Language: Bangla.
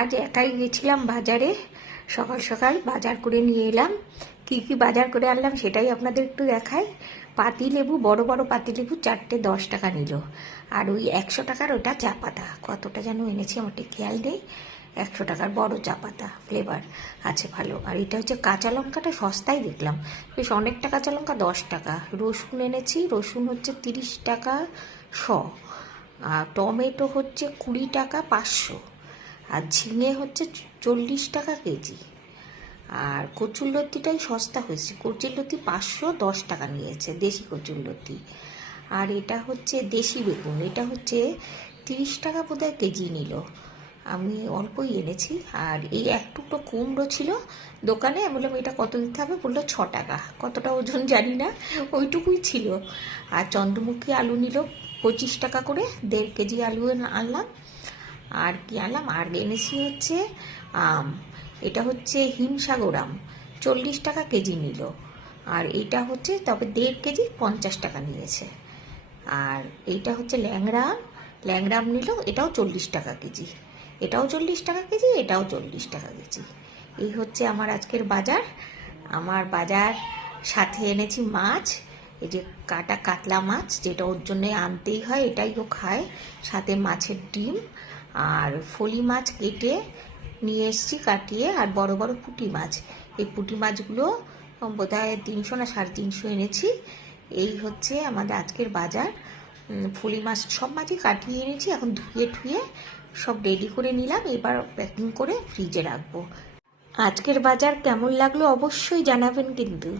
আজ একাই গেছিলাম বাজারে, সকাল সকাল বাজার করে নিয়ে এলাম। কি কি বাজার করে আনলাম সেটাই আপনাদের একটু দেখাই। পাতিলেবু, বড় বড় পাতিলেবু 4টে 10 টাকা নিল। আর ওই 100 টাকার ওটা চা পাতা, কতটা যেন এনেছি আমার ঠিক খেয়াল নেই। 100 টাকার বড় চা পাতা, ফ্লেভার আছে ভালো। আর এটা হচ্ছে কাঁচা লঙ্কাটা সস্তায় দেখলাম, বেশ অনেকটা কাঁচা লঙ্কা 10 টাকা। রসুন এনেছি, রসুন হচ্ছে 30 টাকা শ। আর টমেটো হচ্ছে 20 টাকা 500। আর ঝিঙে হচ্ছে 40 টাকা কেজি। আর কচুরলতিটাই সস্তা হয়েছে, কচুরলতি 510 টাকা নিয়েছে, দেশি কচুরলতি। আর এটা হচ্ছে দেশি বেগুন, এটা হচ্ছে 30 টাকা বোধহয় কেজি নিল। আমি অল্পই এনেছি। আর এই এক টুকরো কুমড়ো ছিল দোকানে, আমি বললাম এটা কত দিতে হবে, বললো 6 টাকা। কতটা ওজন জানি না, ওইটুকুই ছিল। আর চন্দ্রমুখী আলু নিল 25 টাকা করে, 1.5 কেজি আলু আনলাম। আর কি আনলাম, আর এনেছি হচ্ছে আম, এটা হচ্ছে হিমসাগর আম, 40 টাকা কেজি নিল। আর এইটা হচ্ছে তবে 1.5 কেজি 50 টাকা নিয়েছে। আর এইটা হচ্ছে ল্যাংড়া আম, ল্যাংড়া আম নিল, এটাও 40 টাকা কেজি। এটাও 40 টাকা কেজি, এটাও 40 টাকা কেজি। এই হচ্ছে আমার আজকের বাজার। আমার বাজার সাথে এনেছি মাছ, এই যে কাটা কাতলা মাছ, যেটা ওর জন্যে আনতেই হয়, এটাই ও খায়। সাথে মাছের ডিম আর ফলি মাছ কেটে নিয়ে এসেছি কাটিয়ে। আর বড় বড় পুঁটি মাছ, এই পুঁটি মাছগুলো বোধহয় 300 না 350 এনেছি। এই হচ্ছে আমাদের আজকের বাজার। ফলি মাছ সব মাছই কাটিয়ে এনেছি, এখন ধুয়ে ঠুয়ে সব রেডি করে নিলাম, এবার প্যাকিং করে ফ্রিজে রাখবো। আজকের বাজার কেমন লাগলো অবশ্যই জানাবেন কিন্তু।